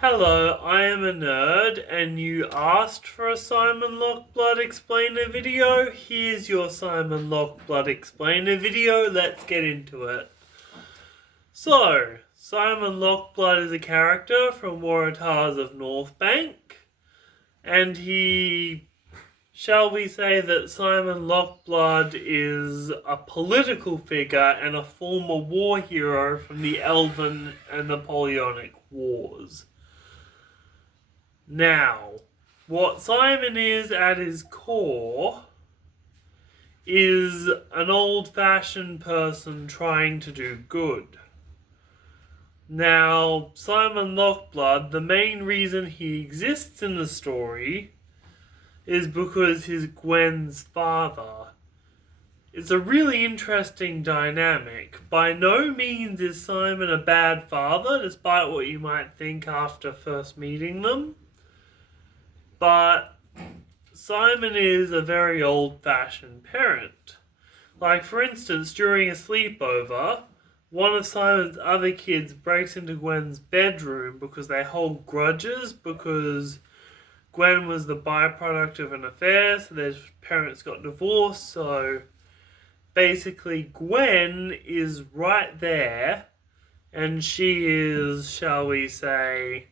Hello, I am a nerd, and you asked for a Simon Lockblood explainer video. Here's your Simon Lockblood explainer video. Let's get into it. So, Simon Lockblood is a character from Waratahs of Northbank, and shall we say that Simon Lockblood is a political figure and a former war hero from the Elven and Napoleonic Wars. Now, what Simon is at his core is an old-fashioned person trying to do good. Now, Simon Lockblood, the main reason he exists in the story is because he's Gwen's father. It's a really interesting dynamic. By no means is Simon a bad father, despite what you might think after first meeting them. But Simon is a very old-fashioned parent. Like, for instance, during a sleepover, one of Simon's other kids breaks into Gwen's bedroom because they hold grudges because Gwen was the byproduct of an affair, so their parents got divorced, so basically Gwen is right there, and she is, shall we say,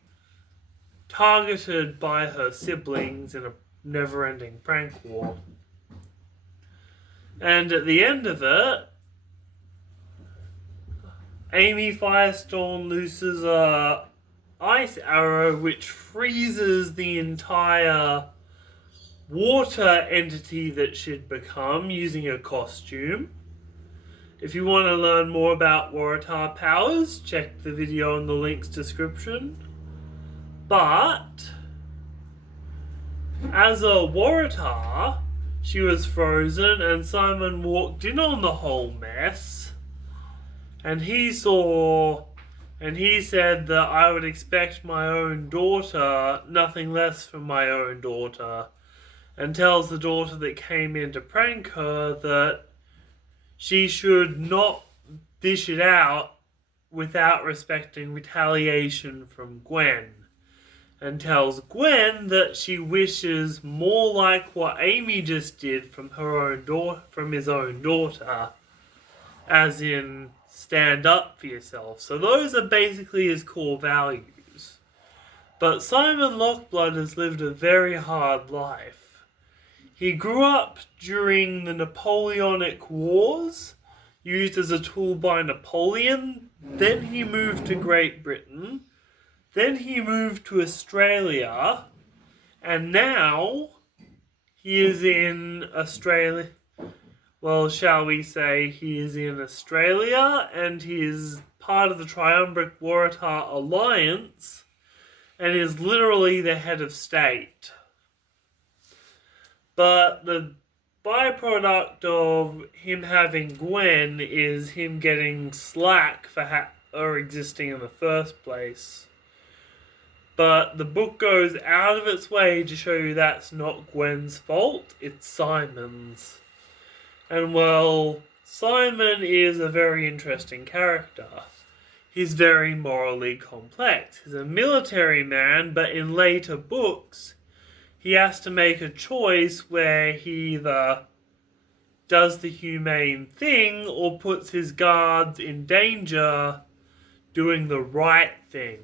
targeted by her siblings in a never-ending prank war. And at the end of it, Amy Firestorm looses a ice arrow which freezes the entire water entity that she'd become using a costume. If you want to learn more about Waratah powers, check the video in the link's description. But as a Waratah, she was frozen, and Simon walked in on the whole mess, and he said that I would expect my own daughter, nothing less from my own daughter, and tells the daughter that came in to prank her that she should not dish it out without respecting retaliation from Gwen. And tells Gwen that she wishes more like what Amy just did from his own daughter, as in stand up for yourself. So those are basically his core values. But Simon Lockblood has lived a very hard life. He grew up during the Napoleonic Wars, used as a tool by Napoleon. Then he moved to Great Britain. Then he moved to Australia, and now he is in Australia. Well, shall we say he is in Australia, and he is part of the Triumvirate Waratah Alliance, and is literally the head of state. But the byproduct of him having Gwen is him getting slack for her existing in the first place. But the book goes out of its way to show you that's not Gwen's fault, it's Simon's. And well, Simon is a very interesting character. He's very morally complex. He's a military man, but in later books, he has to make a choice where he either does the humane thing or puts his guards in danger doing the right thing.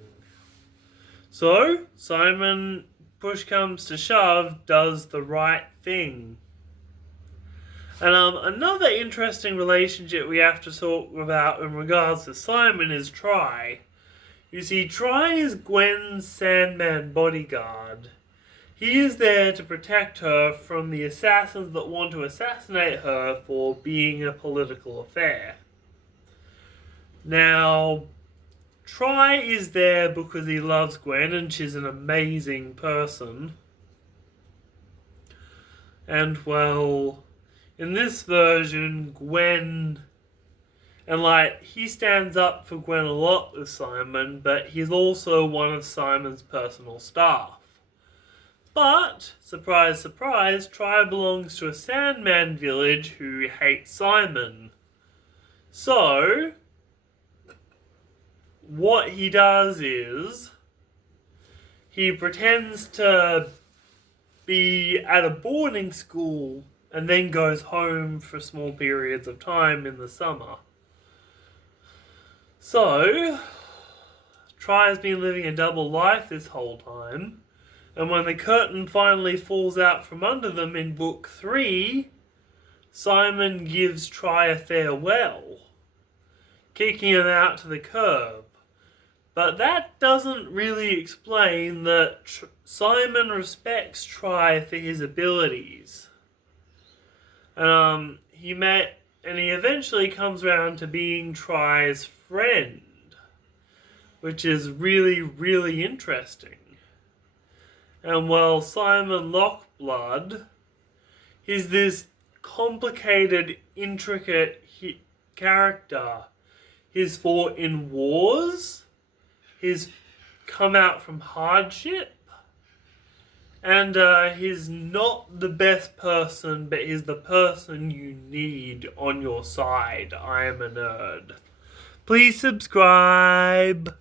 So, Simon, push comes to shove, does the right thing. And another interesting relationship we have to talk about in regards to Simon is Try. You see, Try is Gwen's Sandman bodyguard. He is there to protect her from the assassins that want to assassinate her for being a political affair. Now, Try is there because he loves Gwen and she's an amazing person. And well, in this version, Gwen, and he stands up for Gwen a lot with Simon, but he's also one of Simon's personal staff. But, surprise, surprise, Try belongs to a Sandman village who hate Simon. So, what he does is he pretends to be at a boarding school and then goes home for small periods of time in the summer. So, Try has been living a double life this whole time, and when the curtain finally falls out from under them in book 3, Simon gives Try a farewell, kicking him out to the curb. But that doesn't really explain that Simon respects Try for his abilities. He eventually comes around to being Try's friend, which is really, really interesting. And while Simon Lockblood is this complicated, intricate character, he's fought in wars, he's come out from hardship, and he's not the best person, but he's the person you need on your side. I am a nerd. Please subscribe.